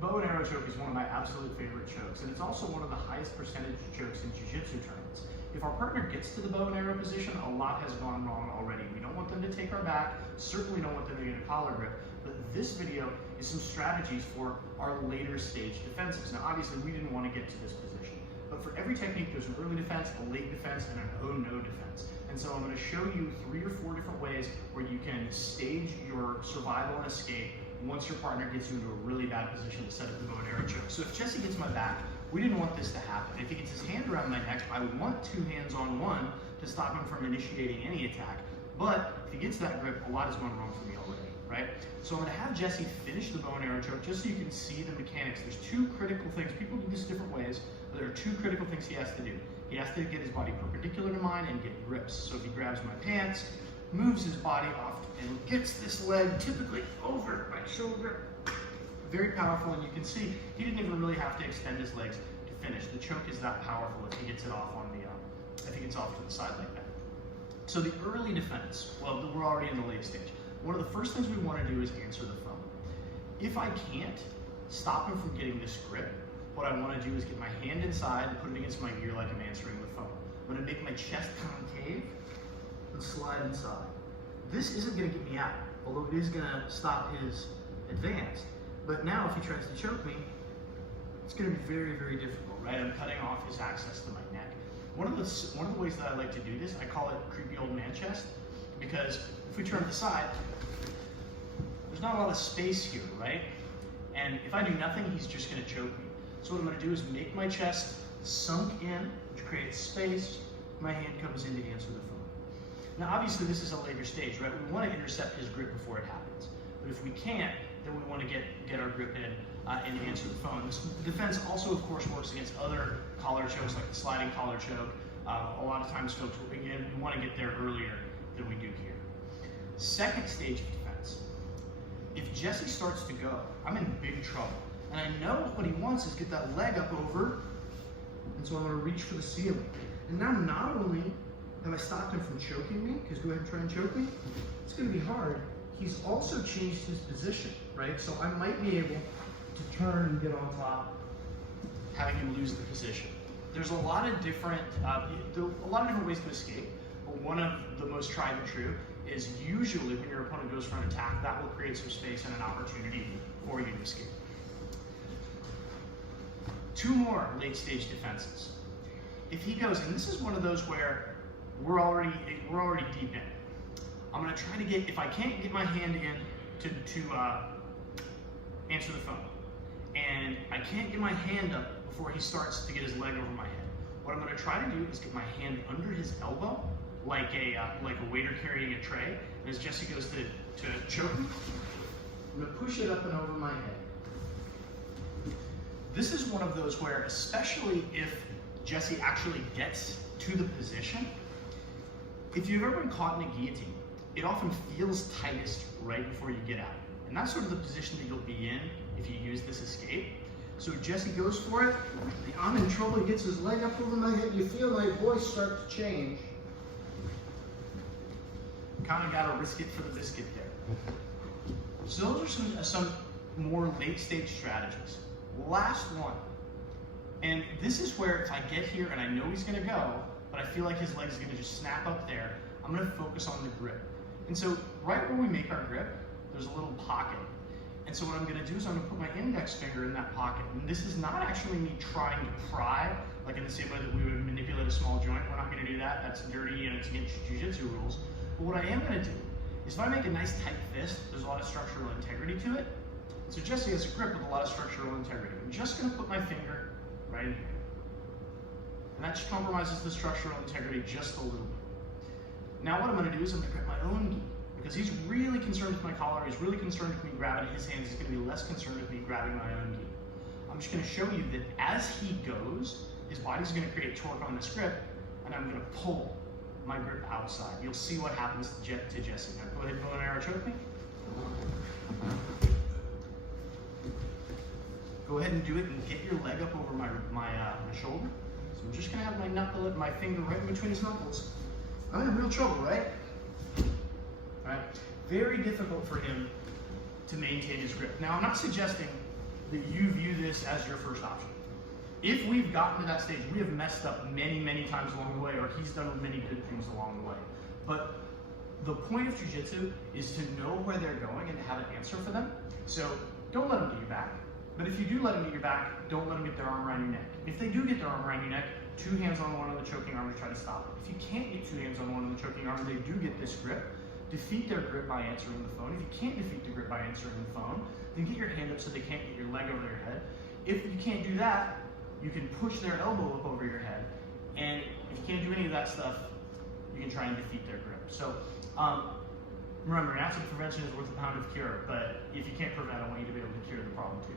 bow and arrow choke is one of my absolute favorite chokes, and it's also one of the highest percentage chokes in jiu-jitsu tournaments. If our partner gets to the bow and arrow position, a lot has gone wrong already. We don't want them to take our back, certainly don't want them to get a collar grip, but this video is some strategies for our later stage defenses. Now obviously we didn't want to get to this position, but for every technique there's an early defense, a late defense, and an oh-no defense. And so I'm going to show you 3 or 4 different ways where you can stage your survival and escape once your partner gets you into a really bad position to set up the bow and arrow choke. So if Jesse gets my back, we didn't want this to happen. If he gets his hand around my neck, I want 2 hands on 1 to stop him from initiating any attack. But if he gets that grip, a lot has gone wrong for me already, right? So I'm going to have Jesse finish the bow and arrow choke just so you can see the mechanics. There's 2 critical things. People do this different ways, but there are 2 critical things he has to do. He has to get his body perpendicular to mine and get grips. So if he grabs my pants, moves his body off, and gets this leg typically over my shoulder, very powerful, and you can see he didn't even really have to extend his legs to finish. The choke is that powerful if he gets it off on the, if he gets off to the side like that. So the early defense, well, we're already in the late stage. One of the first things we want to do is answer the phone. If I can't stop him from getting this grip, what I want to do is get my hand inside and put it against my ear like I'm answering the phone. I'm going to make my chest concave and slide inside. This isn't going to get me out, although it is going to stop his advance. But now if he tries to choke me, it's going to be very, very difficult, right? I'm cutting off his access to my neck. One of the ways that I like to do this, I call it creepy old man chest, because if we turn to the side, there's not a lot of space here, right? And if I do nothing, he's just going to choke me. So what I'm going to do is make my chest sunk in, which creates space. My hand comes in to answer the phone. Now obviously this is a later stage, right? We want to intercept his grip before it happens. But if we can't, then we want to get our grip in and answer the phone. This defense also, of course, works against other collar chokes, like the sliding collar choke. A lot of times, folks, again, we want to get there earlier than we do here. Second stage of defense. If Jesse starts to go, I'm in big trouble. And I know what he wants is get that leg up over, and so I'm going to reach for the ceiling. And now not only have I stopped him from choking me, because go ahead and try and choke me, it's going to be hard. He's also changed his position, right? So I might be able to turn and get on top, having him lose the position. There's a lot of different ways to escape, but one of the most tried and true is usually when your opponent goes for an attack, that will create some space and an opportunity for you to escape. 2 more late stage defenses. If he goes, and this is one of those where we're already deep in. I'm going to try to get, if I can't get my hand in to answer the phone, and I can't get my hand up before he starts to get his leg over my head, what I'm going to try to do is get my hand under his elbow, like a waiter carrying a tray, and as Jesse goes to choke me, I'm going to push it up and over my head. This is one of those where, especially if Jesse actually gets to the position, if you've ever been caught in a guillotine, it often feels tightest right before you get out. And that's sort of the position that you'll be in if you use this escape. So Jesse goes for it, I'm in trouble, he gets his leg up over my head, you feel my voice start to change. Kind of got to risk it for the biscuit there. So those are some more late stage strategies. Last one, and this is where if I get here and I know he's going to go, but I feel like his leg's going to just snap up there, I'm going to focus on the grip. And so right where we make our grip, there's a little pocket. And so what I'm going to do is I'm going to put my index finger in that pocket. And this is not actually me trying to pry, like in the same way that we would manipulate a small joint. We're not going to do that. That's dirty and it's against jiu-jitsu rules. But what I am going to do is if I make a nice tight fist, there's a lot of structural integrity to it. So Jesse has a grip with a lot of structural integrity. I'm just going to put my finger right in here. And that just compromises the structural integrity just a little bit. Now what I'm going to do is I'm going to grip my own gi, because he's really concerned with my collar, he's really concerned with me grabbing his hands, he's going to be less concerned with me grabbing my own gi. I'm just going to show you that as he goes, his body's going to create torque on this grip, and I'm going to pull my grip outside. You'll see what happens to Jesse. Now go ahead and bow and arrow choke me. Go ahead and do it and get your leg up over my shoulder. So I'm just going to have my knuckle, my finger right in between his knuckles. I'm in real trouble, right? All right? Very difficult for him to maintain his grip. Now, I'm not suggesting that you view this as your first option. If we've gotten to that stage, we have messed up many, many times along the way, or he's done many good things along the way. But the point of jiu-jitsu is to know where they're going and to have an answer for them. So don't let them get your back. But if you do let them get your back, don't let them get their arm around your neck. If they do get their arm around your neck, 2 hands on one of the choking arm to try to stop it. If you can't get 2 hands on one of the choking arm, they do get this grip. Defeat their grip by answering the phone. If you can't defeat the grip by answering the phone, then get your hand up so they can't get your leg over their head. If you can't do that, you can push their elbow up over your head. And if you can't do any of that stuff, you can try and defeat their grip. So remember, an ounce of prevention is worth a pound of cure, but if you can't prevent, I want you to be able to cure the problem too.